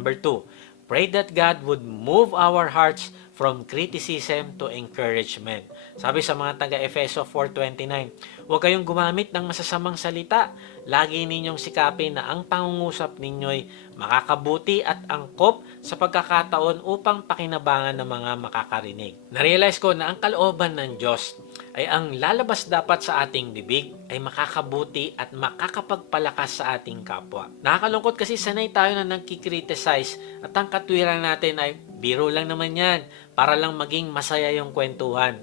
Number 2, pray that God would move our hearts from criticism to encouragement. Sabi sa mga taga-Efeso 4:29, huwag kayong gumamit ng masasamang salita. Lagi ninyong sikapin na ang pangungusap ninyo'y makakabuti at angkop sa pagkakataon upang pakinabangan ng mga makakarinig. Narealize ko na ang kalooban ng Diyos ay ang lalabas dapat sa ating bibig ay makakabuti at makakapagpalakas sa ating kapwa. Nakakalungkot kasi sanay tayo na nagkikriticize at ang katwiran natin ay biro lang naman yan para lang maging masaya yung kwentuhan.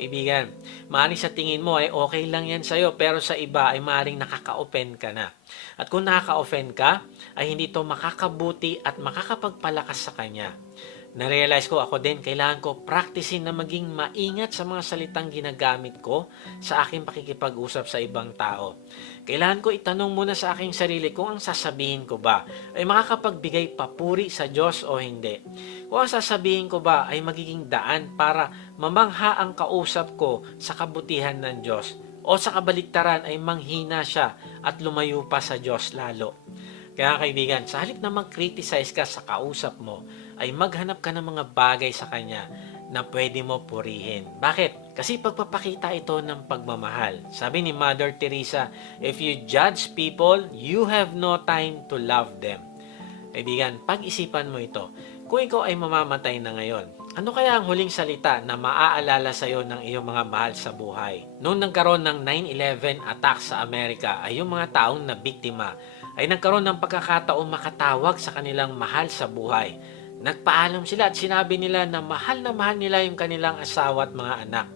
Kaibigan, maaaring sa tingin mo ay okay lang yan sa'yo pero sa iba ay maaaring nakaka-offend ka na. At kung nakaka-offend ka, ay hindi to makakabuti at makakapagpalakas sa kanya. Na-realize ko ako din, kailangan ko practicein na maging maingat sa mga salitang ginagamit ko sa aking pakikipag-usap sa ibang tao. Kailangan ko itanong muna sa aking sarili kung ang sasabihin ko ba ay makakapagbigay papuri sa Diyos o hindi. Kung ang sasabihin ko ba ay magiging daan para mamangha ang kausap ko sa kabutihan ng Diyos o sa kabaligtaran ay manghina siya at lumayo pa sa Diyos lalo. Kaya kaibigan, sa halip na mag-criticize ka sa kausap mo, ay maghanap ka ng mga bagay sa kanya na pwede mo purihin. Bakit? Kasi pagpapakita ito ng pagmamahal. Sabi ni Mother Teresa, if you judge people, you have no time to love them. Kaibigan, pag-isipan mo ito. Kung ikaw ay mamamatay na ngayon, ano kaya ang huling salita na maaalala sa iyo ng iyong mga mahal sa buhay? Noong nagkaroon ng 9/11 attack sa Amerika, ay yung mga taong nabiktima ay nagkaroon ng pagkakataong makatawag sa kanilang mahal sa buhay. Nagpaalam sila at sinabi nila na mahal na mahal nila yung kanilang asawa at mga anak.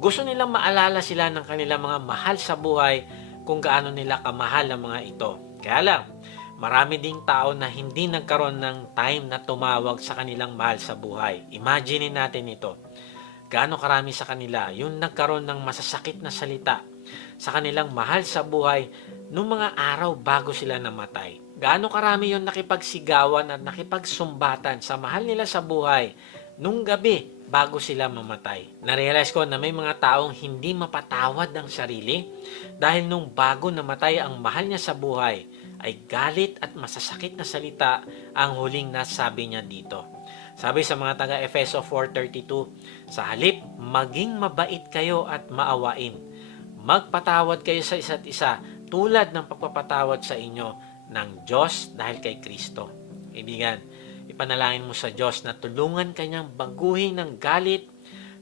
Gusto nilang maalala sila ng kanilang mga mahal sa buhay kung gaano nila kamahal ang mga ito. Kaya lang, marami ding tao na hindi nagkaroon ng time na tumawag sa kanilang mahal sa buhay. Imagine natin ito. Gaano karami sa kanila yung nagkaroon ng masasakit na salita sa kanilang mahal sa buhay nung mga araw bago sila namatay. Gaano karami yung nakipagsigawan at nakipagsumbatan sa mahal nila sa buhay nung gabi bago sila mamatay. Narealize ko na may mga taong hindi mapatawad ng sarili dahil nung bago namatay ang mahal niya sa buhay ay galit at masasakit na salita ang huling nasabi niya dito. Sabi sa mga taga-Efeso 4:32, sa halip, maging mabait kayo at maawain. Magpatawad kayo sa isa't isa tulad ng pagpapatawad sa inyo ng Diyos dahil kay Kristo. Kaibigan, ipanalangin mo sa Diyos na tulungan kanyang baguhin ng galit,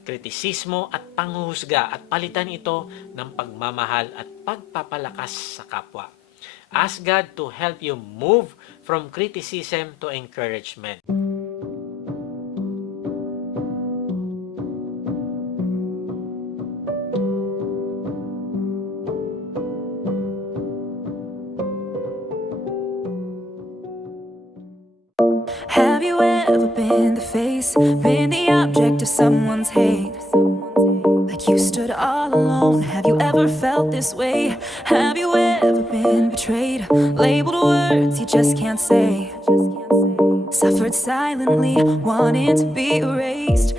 kritisismo at panghuhusga at palitan ito ng pagmamahal at pagpapalakas sa kapwa. Ask God to help you move from criticism to encouragement. Have you ever been the face, been the object of someone's hate? Like you stood all alone. Have you ever felt this way? Have you ever been betrayed, labeled words you just can't say? Suffered silently, wanting to be erased.